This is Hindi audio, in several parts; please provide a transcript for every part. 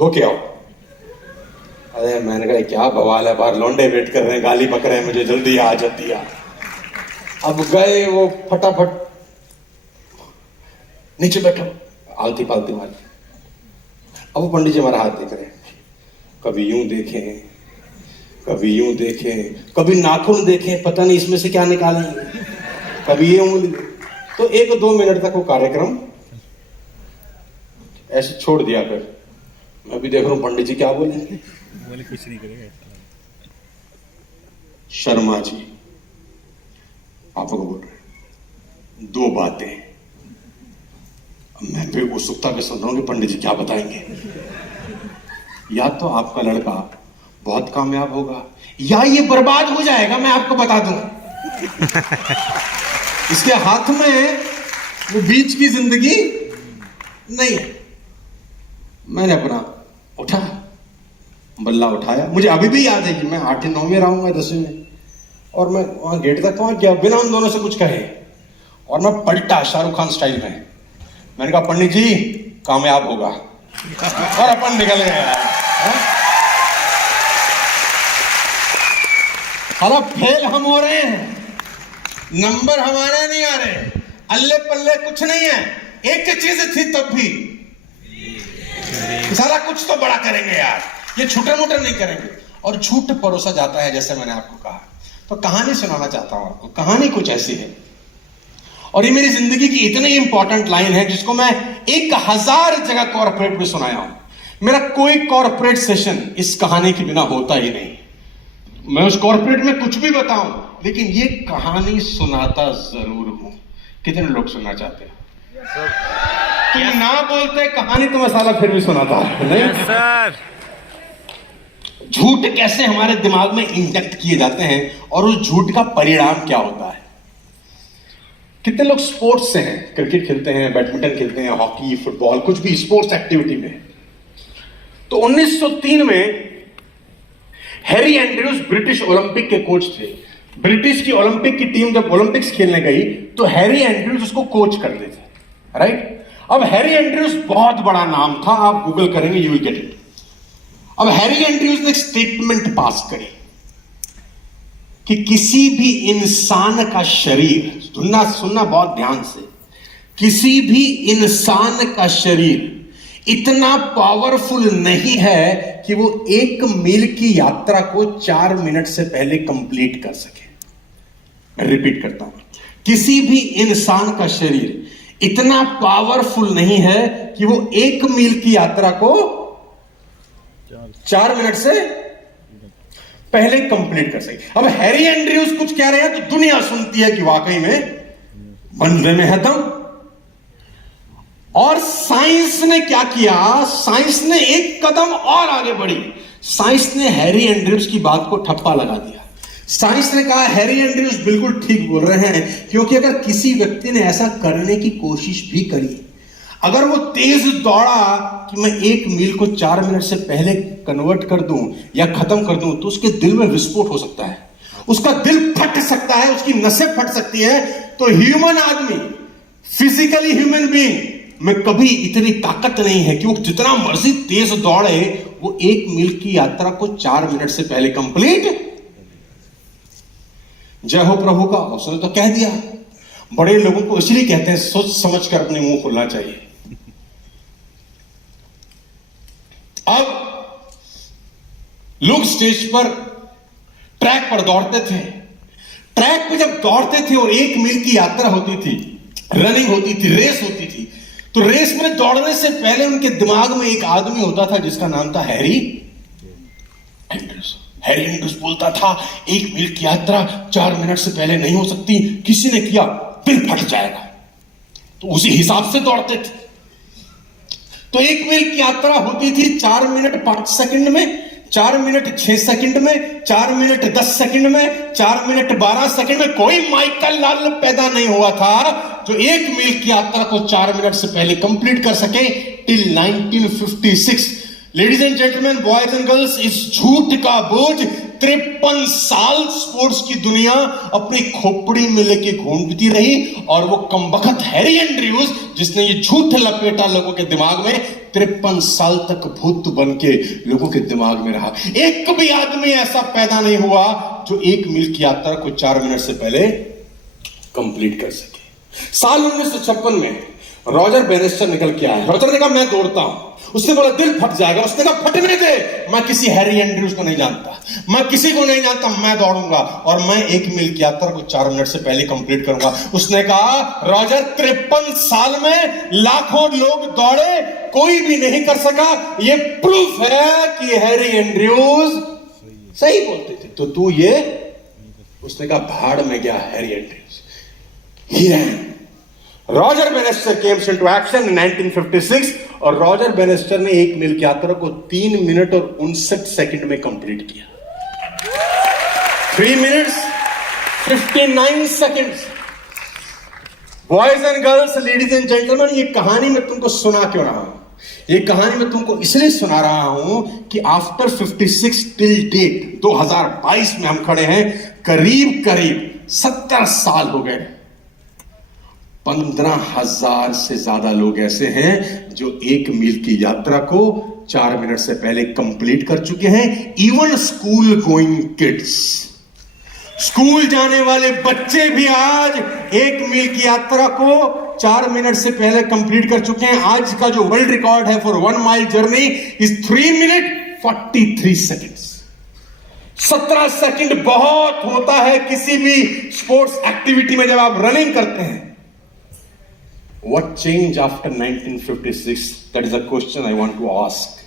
धो के आओ। अरे मैंने कहा क्या बवाल है, बाहर लौंडे वेट कर रहे हैं, गाली बक रहे हैं मुझे, जल्दी आ जल्दी आ। अब गए वो फटाफट नीचे बैठो, आलती पालती मार। अब वो पंडित जी हमारा हाथ देख रहे हैं, कभी यूं देखें कभी यूं देखें, कभी नाखून देखें, पता नहीं इसमें से क्या निकालेंगे, कभी ये उंगली। तो 1-2 मिनट तक वो कार्यक्रम ऐसे छोड़ दिया। फिर मैं भी देख रहा हूं पंडित जी क्या बोलेंगे। बोले कुछ नहीं करेगा। शर्मा जी आपको बोल रहे 2 बातें। मैं भी उत्सुकता से सुन रहा हूं कि पंडित जी क्या बताएंगे। या तो आपका लड़का बहुत कामयाब होगा या ये बर्बाद हो जाएगा, मैं आपको बता दूं। इसके हाथ में वो बीच की जिंदगी नहीं है। मैंने अपना उठा, बल्ला उठाया। मुझे अभी भी याद है कि मैं 8वीं 9वीं में रहूंगा 10वीं में, और मैं वहां गेट तक पहुंच गया बिना उन दोनों से कुछ कहे, और मैं पलटा शाहरुख खान स्टाइल में। मैंने कहा पंडित जी कामयाब होगा, और अपन निकल गए। अरे फेल हम हो रहे हैं, नंबर हमारे नहीं आ रहे, अल्ले पल्ले कुछ नहीं है। एक चीज थी तब भी, सारा कुछ तो बड़ा करेंगे यार, ये छोटे मोटे नहीं करेंगे। और झूठ परोसा जाता है, जैसे मैंने आपको कहा। तो कहानी सुनाना चाहता हूं आपको। कहानी कुछ ऐसी है, और ये मेरी जिंदगी की इतनी इंपॉर्टेंट लाइन है जिसको मैं 1000 जगह कॉर्पोरेट में सुनाया हूं। मेरा कोई कॉर्पोरेट सेशन इस कहानी के बिना होता ही नहीं। मैं उस कॉर्पोरेट में कुछ भी बताऊं, लेकिन ये कहानी सुनाता जरूर हूं। कितने लोग सुनना चाहते हैं? तुम ना बोलते कहानी तो मैं साला फिर भी सुनाता नहीं। सर झूठ कैसे हमारे दिमाग में इंजेक्ट किए जाते हैं, और उस झूठ का परिणाम क्या होता है। कितने लोग स्पोर्ट्स से हैं, क्रिकेट खेलते हैं, बैडमिंटन खेलते हैं, हॉकी, फुटबॉल, कुछ भी स्पोर्ट्स एक्टिविटी में। तो 1903 में हैरी एंड्रयूज ब्रिटिश ओलंपिक के कोच थे। ब्रिटिश की ओलंपिक की टीम जब ओलंपिक्स खेलने गई तो हैरी एंड्रयूज उसको कोच करते थे, राइट। अब हैरी एंड्रयूज बहुत बड़ा नाम था, आप गूगल करेंगे यू विल गेट इट। अब हैरी एंड्रयूज ने एक स्टेटमेंट पास करी कि किसी भी इंसान का शरीर, सुनना बहुत ध्यान से, किसी भी इंसान का शरीर इतना पावरफुल नहीं है कि वो 1 मील की यात्रा को 4 मिनट से पहले कंप्लीट कर सके। मैं रिपीट करता हूं, किसी भी इंसान का शरीर इतना पावरफुल नहीं है कि वो 1 मील की यात्रा को 4 मिनट से पहले कंप्लीट कर सके। अब हैरी एंड्रयूज कुछ कह रहे हैं तो दुनिया सुनती है कि वाकई में बंदे में है दम। और साइंस ने क्या किया, साइंस ने एक कदम और आगे बढ़ी। साइंस ने हैरी एंड्रयूज की बात को ठप्पा लगा दिया। साइंस ने कहा हैरी एंड्रयूज बिल्कुल ठीक बोल रहे हैं, क्योंकि अगर किसी व्यक्ति ने ऐसा करने की कोशिश भी करी, अगर वो तेज दौड़ा कि मैं 1 मील को 4 मिनट से पहले कन्वर्ट कर दूं या खत्म कर दूं, तो उसके दिल में विस्फोट हो सकता है, उसका दिल फट सकता है, उसकी नसें फट सकती है। तो ह्यूमन आदमी, फिजिकली ह्यूमन बीइंग में कभी इतनी ताकत नहीं है कि वो जितना मर्जी तेज दौड़े, वो 1 मील की यात्रा को 4 मिनट से पहले कंप्लीट। जय हो प्रभु का, उसने तो कह दिया। बड़े लोगों को इसलिए कहते हैं सोच समझ कर अपने मुंह खोलना चाहिए। अब लोग स्टेज पर, ट्रैक पर दौड़ते थे। ट्रैक पे जब दौड़ते थे और 1 मील की यात्रा होती थी, रनिंग होती थी, रेस होती थी, तो रेस में दौड़ने से पहले उनके दिमाग में एक आदमी होता था जिसका नाम था हैरी एंड्रयूज। हैरी एंड्रयूज बोलता था 1 मील की यात्रा 4 मिनट से पहले नहीं हो सकती, किसी ने किया दिल फट जाएगा। तो उसी हिसाब से दौड़ते थे। तो 1 मील की यात्रा होती थी 4 मिनट 5 सेकंड में, 4 मिनट 6 सेकंड में, 4 मिनट 10 सेकंड में, 4 मिनट 12 सेकंड में। कोई माइकल लाल पैदा नहीं हुआ था जो 1 मील की यात्रा को 4 मिनट से पहले कंप्लीट कर सके, till 1956। Ladies and gentleman, boys and girls, इस झूठ का बोझ 53 साल स्पोर्ट्स की दुनिया अपनी खोपड़ी में लेके घूमती रही, और वो कमबख्त हैरी एंड्रयूज जिसने ये झूठ लपेटा लोगों के दिमाग में, 53 साल तक भूत बन के लोगों के दिमाग में रहा। एक भी आदमी ऐसा पैदा नहीं हुआ जो 1 मील की यात्रा को 4 मिनट से पहले कंप्लीट कर सके। साल 1956 में रॉजर बेनिस्टर निकल के आया। रॉजर ने कहा मैं दौड़ता हूं। उसने बोला दिल फट जाएगा। उसने कहा फटने दे, मैं किसी हैरी एंड्रयूज को नहीं जानता, मैं किसी को नहीं जानता, मैं दौड़ूंगा और मैं 1 मील की यात्रा को 4 मिनट से पहले कंप्लीट करूंगा। उसने कहा रॉजर 53 साल में लाखों लोग दौड़े, कोई भी नहीं कर सका, ये प्रूफ है कि हैरी एंड्रयूज सही बोलते थे। तो तू ये, उसने कहा भाड़ में गया Harry Andrews. Roger Bannister comes into action in 1956 और रॉजर बेनिस्टर ने 1 मील की यात्रा को 3 मिनट और 59 सेकंड में कंप्लीट किया। 3 minutes 59 seconds. Boys and girls, ladies and gentleman, ये कहानी मैं तुमको सुना क्यों रहा हूं? ये कहानी मैं तुमको इसलिए सुना रहा हूं कि आफ्टर 56 टिल डेट 2022 में हम खड़े हैं, करीब करीब 70 साल हो गए। 15,000 से ज्यादा लोग ऐसे हैं जो 1 मील की यात्रा को 4 मिनट से पहले कंप्लीट कर चुके हैं। Even school going kids, school जाने वाले बच्चे भी आज 1 मील की यात्रा को 4 मिनट से पहले कंप्लीट कर चुके हैं। आज का जो वर्ल्ड रिकॉर्ड है for 1 mile journey is 3 minute 43 seconds. 17 second बहुत होता है किसी भी स्पोर्ट्स एक्टिविटी में जब आप रनिंग करते हैं। What changed after 1956? That is a question I want to ask.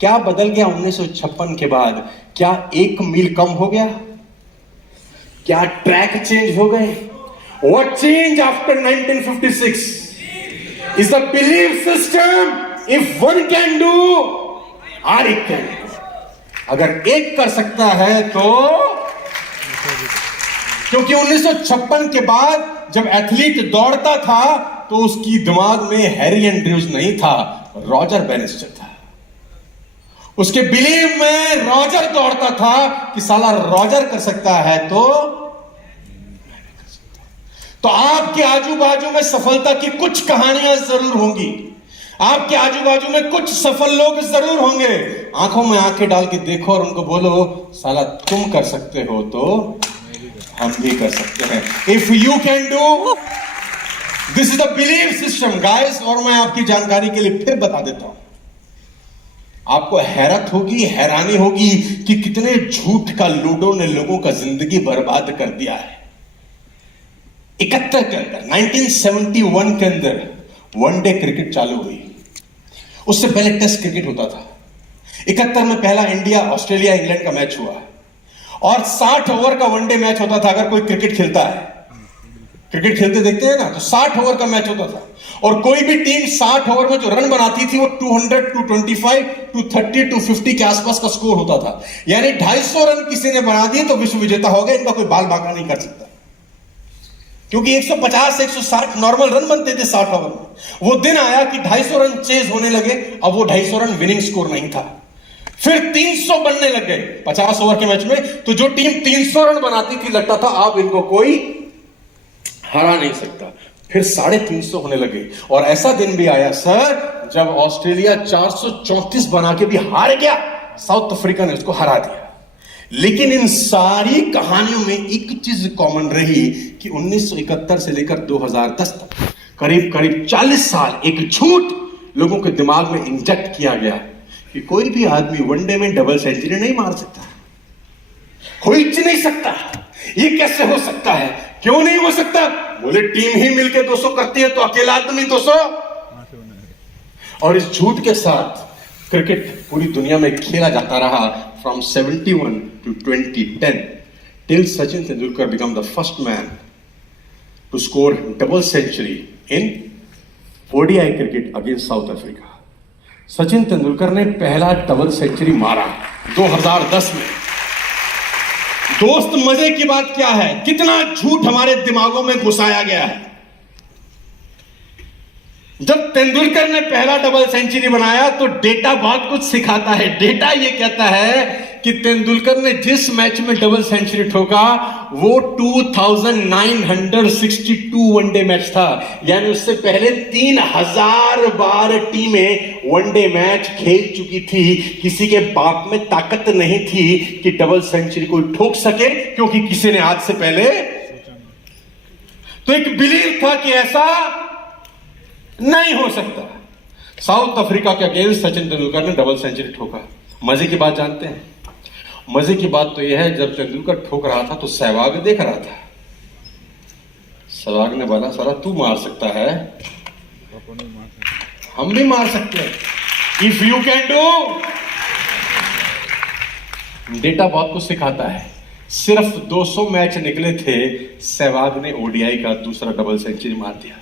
क्या बदल गया 1956 के बाद? क्या 1 मील कम हो गया? क्या ट्रैक चेंज हो गए? What changed after 1956? Is the belief system if one can do, or it can do. अगर एक कर सकता है तो, क्योंकि 1956 के बाद जब एथलीट दौड़ता था तो उसकी दिमाग में हैरी एंड्रयूज नहीं था, रॉजर बेनिस्टर था। उसके बिलीव में रॉजर दौड़ता था कि साला रॉजर कर सकता है तो आपके आजू बाजू में सफलता की कुछ कहानियां जरूर होंगी, आपके आजू बाजू में कुछ सफल लोग जरूर होंगे। आंखों में आंखें डाल के देखो और उनको बोलो साला तुम कर सकते हो तो हम भी कर सकते हैं। If you can do, this is the believe system guys. और मैं आपकी जानकारी के लिए फिर बता देता हूं, आपको हैरत होगी, हैरानी होगी कि कितने झूठ का लूडो ने लोगों का जिंदगी बर्बाद कर दिया है। 71 के अंदर 1971 के अंदर वनडे क्रिकेट चालू हुई। उससे पहले टेस्ट क्रिकेट होता था। 71 में पहला इंडिया ऑस्ट्रेलिया इंग्लैंड का मैच हुआ और 60 ओवर का वनडे मैच होता था। अगर कोई क्रिकेट खेलता है, क्रिकेट खेलते देखते हैं ना, तो 60 ओवर का मैच होता था और कोई भी टीम 60 ओवर में जो रन बनाती थी वो 200, 225, 230, 250 के आसपास का स्कोर होता था। यानी 250 रन किसी ने बना दिए तो विश्व विजेता हो गया, इनका कोई बाल बांका नहीं कर सकता, क्योंकि 150 160 नॉर्मल रन बनते थे 60 ओवर में। वो दिन आया कि 250 रन चेज होने लगे। अब वो 250 रन विनिंग स्कोर नहीं था, फिर 300 बनने लग गए 50 ओवर के मैच में। तो जो टीम 300 रन बनाती थी लगता था अब इनको कोई हरा नहीं सकता। फिर 350 होने लगे और ऐसा दिन भी आया सर जब ऑस्ट्रेलिया 434 बना के भी हार गया, साउथ अफ्रीका ने उसको हरा दिया। लेकिन इन सारी कहानियों में एक चीज कॉमन रही कि 1971 से लेकर 2010 तक करीब करीब 40 साल एक झूठ लोगों के दिमाग में इंजेक्ट किया गया कि कोई भी आदमी वनडे में डबल सेंचुरी नहीं मार सकता, कोई नहीं सकता। ये कैसे हो सकता है, क्यों नहीं हो सकता? बोले टीम ही मिलकर 200 करती है तो अकेला आदमी 200। और इस झूठ के साथ क्रिकेट पूरी दुनिया में खेला जाता रहा from 71 to 2010 till Sachin Tendulkar became the first man to score double century in ODI cricket against South Africa. Sachin Tendulkar ने पहला डबल सेंचुरी मारा 2010 में। दोस्त मजे की बात क्या है, कितना झूठ हमारे दिमागों में घुसाया गया है। जब तेंदुलकर ने पहला डबल सेंचुरी बनाया तो डेटा बहुत कुछ सिखाता है। डेटा ये कहता है कि तेंदुलकर ने जिस मैच में डबल सेंचुरी ठोका वो 2962 वनडे मैच था, यानी उससे पहले 3000 बार टीमें वनडे मैच खेल चुकी थी। किसी के बाप में ताकत नहीं थी कि डबल सेंचुरी को ठोक सके, क्योंकि किसी ने आज से पहले तो एक बिलीव था कि ऐसा नहीं हो सकता। साउथ अफ्रीका के अगेंस्ट सचिन तेंदुलकर ने डबल सेंचुरी ठोका। मजे की बात जानते हैं? मजे की बात तो यह है, जब तेंदुलकर ठोक रहा था तो सहवाग देख रहा था। सहवाग ने बोला, साला तू मार सकता है, हम भी मार सकते हैं, if you can do. Data बहुत कुछ सिखाता है। सिर्फ 200 मैच निकले थे, सहवाग ने ओडीआई का दूसरा डबल सेंचुरी मार दिया।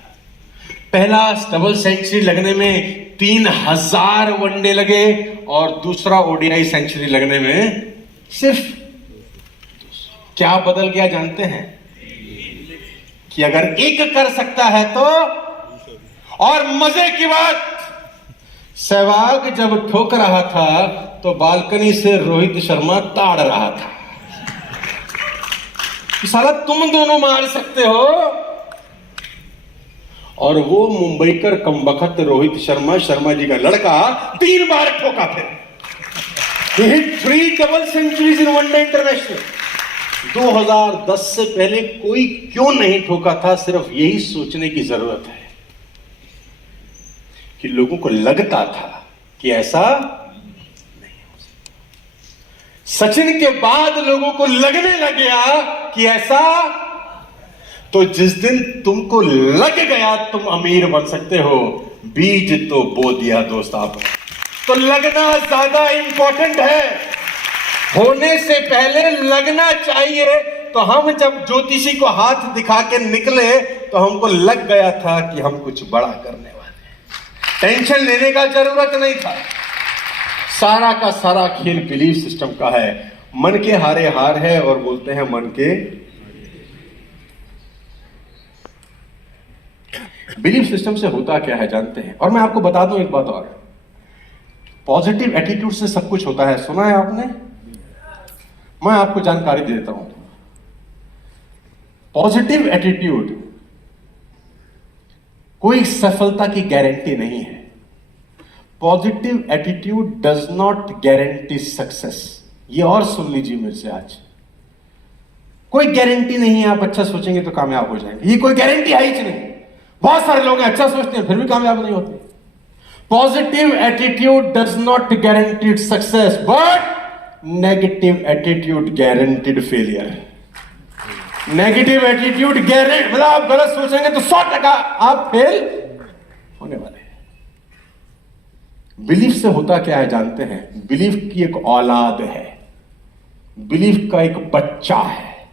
पहला डबल सेंचुरी लगने में 3000 वनडे लगे और दूसरा ओडीआई सेंचुरी लगने में सिर्फ। क्या बदल गया जानते हैं? कि अगर एक कर सकता है तो। और मजे की बात, सहवाग जब ठोक रहा था तो बालकनी से रोहित शर्मा ताड़ रहा था कि साला तुम दोनों मार सकते हो। और वो मुंबईकर कमबख्त रोहित शर्मा जी का लड़का 3 बार ठोका। फिर 3 double centuries in one day international. 2010 से पहले कोई क्यों नहीं ठोका था? सिर्फ यही सोचने की जरूरत है कि लोगों को लगता था कि ऐसा नहीं हो सकता। सचिन के बाद लोगों को लगने लग गया कि ऐसा। तो जिस दिन तुमको लग गया तुम अमीर बन सकते हो, बीज तो बो दिया दोस्त आपने। तो लगना ज्यादा इंपॉर्टेंट है, होने से पहले लगना चाहिए। तो हम जब ज्योतिषी को हाथ दिखा के निकले तो हमको लग गया था कि हम कुछ बड़ा करने वाले हैं। टेंशन लेने का जरूरत नहीं था। सारा का सारा खेल बिलीफ सिस्टम का है। मन के हारे हार है और बोलते हैं मन के। बिलीफ सिस्टम से होता क्या है जानते हैं? और मैं आपको बता दूं एक बात और, पॉजिटिव एटीट्यूड से सब कुछ होता है। सुना है आपने? मैं आपको जानकारी दे देता हूं। पॉजिटिव एटीट्यूड कोई सफलता की गारंटी नहीं है। Positive attitude does not guarantee success. ये और सुन लीजिए मेरे से आज, कोई गारंटी नहीं है आप अच्छा सोचेंगे तो कामयाब हो जाएंगे, ये कोई गारंटी है ही नहीं। बहुत सारे लोग अच्छा सोचते हैं फिर भी कामयाब नहीं होते। Positive attitude does not guaranteed success, but negative attitude guaranteed failure. Negative attitude guarantee मतलब आप गलत सोचेंगे तो 100% आप फेल होने वाले हैं। बिलीफ से होता क्या है जानते हैं? बिलीफ की एक औलाद है, बिलीफ का एक बच्चा है।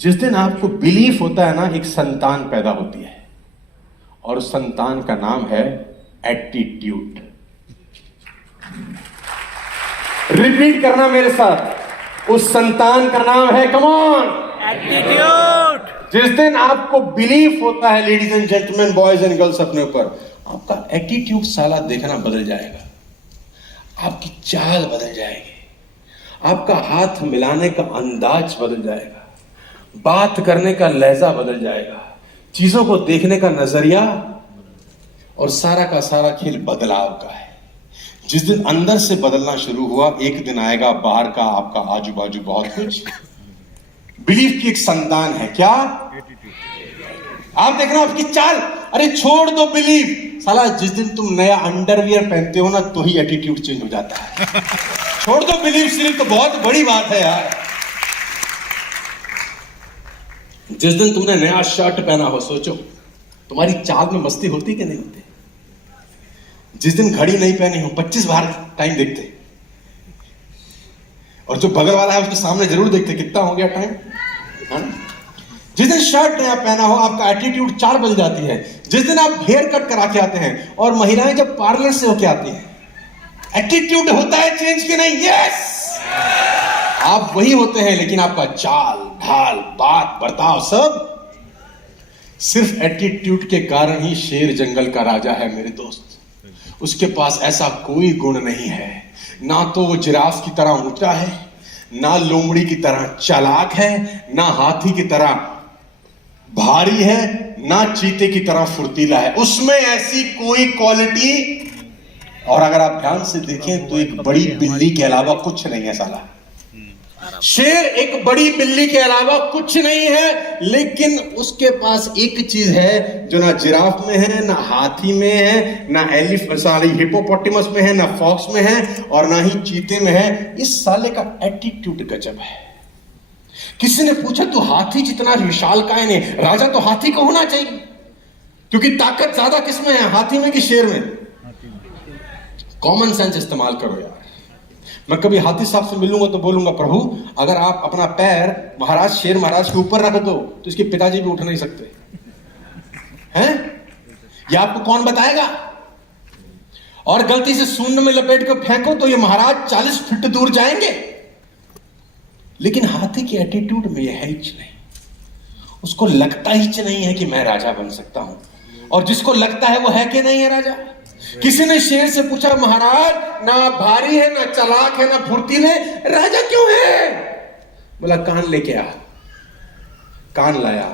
जिस दिन आपको बिलीफ होता है ना, एक संतान पैदा होती है और उस संतान का नाम है एटीट्यूड। रिपीट करना मेरे साथ, उस संतान का नाम है, कम ऑन, एटीट्यूड। जिस दिन आपको बिलीफ होता है ladies and gentleman, boys and girls, अपने ऊपर, आपका एटीट्यूड साला देखना बदल जाएगा, आपकी चाल बदल जाएगी, आपका हाथ मिलाने का अंदाज बदल जाएगा, बात करने का लहजा बदल जाएगा, चीजों को देखने का नजरिया, और सारा का सारा खेल बदलाव का है। जिस दिन अंदर से बदलना शुरू हुआ, एक दिन आएगा बाहर का आपका आजू बाजू बहुत कुछ। बिलीफ की एक संतान है क्या? आप देखना आपकी चाल। अरे छोड़ दो बिलीफ, साला जिस दिन तुम नया अंडरवियर पहनते हो ना तो ही एटीट्यूड चेंज हो जाता है। छोड़ दो बिलीफ सिर्फ, तो बहुत बड़ी बात है यार। जिस दिन तुमने नया शर्ट पहना हो, सोचो तुम्हारी चाल में मस्ती होती कि नहीं होती? जिस दिन घड़ी नहीं पहनी हो, 25 बार टाइम देखते, और जो बगल वाला है उसके सामने जरूर देखते कितना हो गया टाइम। जिस दिन शर्ट नया पहना हो, आपका एटीट्यूड 4 बज जाती है। जिस दिन आप हेयर कट करा के आते हैं, और महिलाएं जब पार्लर से होके आती हैं, एटीट्यूड होता है चेंज कि नहीं? यस, आप वही होते हैं, लेकिन आपका चाल ढाल, बात, बर्ताव सब सिर्फ एटीट्यूड के कारण ही शेर जंगल का राजा है मेरे दोस्त। उसके पास ऐसा कोई गुण नहीं है, ना तो वो जिराफ की तरह ऊंचा है, ना लोमड़ी की तरह चालाक है, ना हाथी की तरह भारी है, ना चीते की तरह फुर्तीला है। उसमें ऐसी कोई क्वालिटी, और अगर आप ध्यान से देखें तो एक बड़ी बिल्ली के अलावा कुछ नहीं है साला। शेर एक बड़ी बिल्ली के अलावा कुछ नहीं है, लेकिन उसके पास एक चीज है जो ना जिराफ में है, ना हाथी में है, ना हिपोपोटामस में है, ना फॉक्स में है, और ना ही चीते में है। इस साले का एटीट्यूड गजब है। किसी ने पूछा तू हाथी जितना विशाल काहे नहीं, राजा तो हाथी को होना चाहिए, क्योंकि ताकत ज्यादा किसमें है, हाथी में कि शेर में? कॉमन सेंस इस्तेमाल करो यार। मैं कभी हाथी साहब से मिलूंगा तो बोलूंगा, प्रभु अगर आप अपना पैर महाराज शेर महाराज के ऊपर रख दो तो इसके पिताजी भी उठ नहीं सकते हैं। ये आपको कौन बताएगा? और गलती से शून्य में लपेट कर फेंको तो ये महाराज 40 फीट दूर जाएंगे। लेकिन हाथी के एटीट्यूड में यह है ही नहीं, उसको लगता ही नहीं है कि मैं राजा बन सकता हूं, और जिसको लगता है वो है कि नहीं है राजा। किसी ने शेर से पूछा, महाराज ना भारी है, ना चालाक है, ना फुर्तीले, राजा क्यों है? बोला कान लेके आ। कान लाया।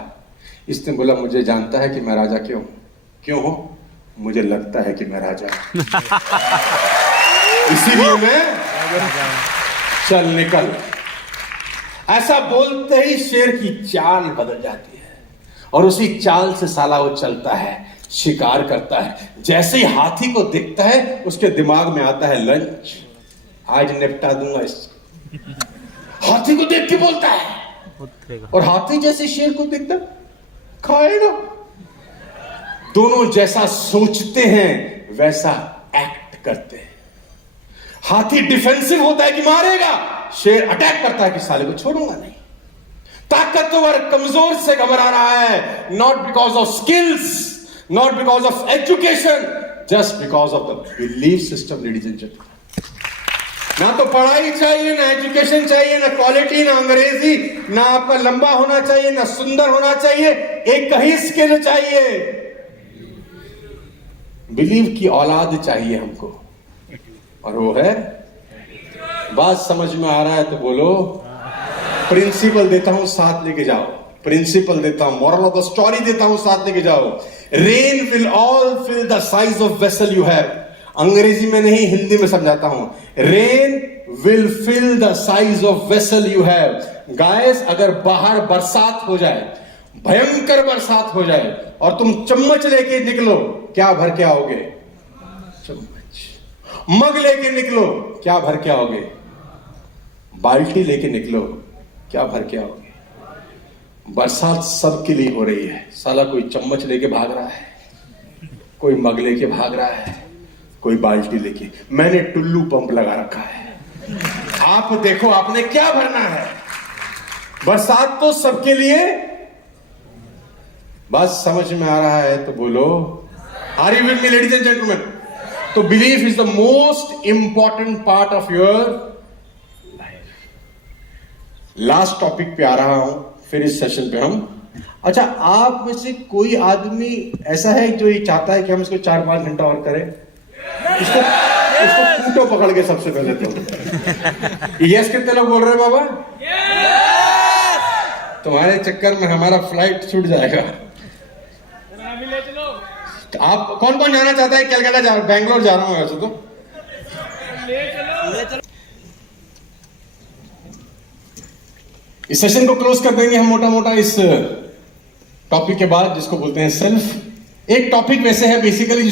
इसने बोला मुझे जानता है कि मैं राजा क्यों हो, मुझे लगता है कि मैं राजा इसीलिए मैं चल निकल। ऐसा बोलते ही शेर की चाल बदल जाती है, और उसी चाल से साला वो चलता है, शिकार करता है। जैसे ही हाथी को दिखता है उसके दिमाग में आता है लंच, आज निपटा दूंगा इसको। हाथी को देख के बोलता है, और हाथी जैसे शेर को देखता खाएगा। दोनों जैसा सोचते हैं वैसा एक्ट करते हैं। हाथी डिफेंसिव होता है कि मारेगा, शेर अटैक करता है कि साले को छोड़ूंगा नहीं। ताकतवर कमजोर से घबरा रहा है, not because of skills, not because of education, just because of the belief system, ladies and gentlemen। ना तो पढ़ाई चाहिए, ना एजुकेशन चाहिए, ना क्वालिटी, ना अंग्रेजी, ना आपका लंबा होना चाहिए, ना सुंदर होना चाहिए, एक ही स्किल चाहिए, बिलीव की औलाद चाहिए हमको, और वो है। बात समझ में आ रहा है तो बोलो। प्रिंसिपल देता हूं साथ लेके जाओ, प्रिंसिपल देता हूं, मॉरल ऑफ द स्टोरी देता हूं साथ लेके जाओ। Rain will all fill the size of vessel you have. अंग्रेजी में नहीं, हिंदी में समझाता हूं। Rain will fill the size of vessel you have. Guys, अगर बाहर बरसात हो जाए, भयंकर बरसात हो जाए, और तुम चम्मच लेके निकलो, क्या भर के आओगे? चम्मच। मग लेके निकलो, क्या भर के आओगे? बाल्टी लेके निकलो, क्या भर के आओगे? बरसात सबके लिए हो रही है। साला कोई चम्मच लेके भाग रहा है, कोई मग लेके भाग रहा है, कोई बाल्टी लेके। मैंने टुल्लू पंप लगा रखा है। आप देखो आपने क्या भरना है। बरसात तो सबके लिए। बात समझ में आ रहा है तो बोलो। Are you with me ladies and gentlemen? तो belief is the most important part of your life. Last topic पे आ रहा हूं फिर इस सेशन पे हम। अच्छा, आप में से कोई आदमी ऐसा है जो ये चाहता है कि हम इसको 4-5 घंटा और करें? इसको कूटो पकड़ के सबसे पहले तो। यस कितने लोग बोल रहे हैं बाबा? तुम्हारे चक्कर में हमारा फ्लाइट छूट जाएगा। तो आप कौन कौन जाना चाहता है? कलकत्ता जा, बैंगलोर जा रहा हूं वैसे तो। इस सेशन को क्लोज कर देंगे हम मोटा मोटा इस टॉपिक के बाद, जिसको बोलते हैं सेल्फ। एक टॉपिक वैसे है बेसिकली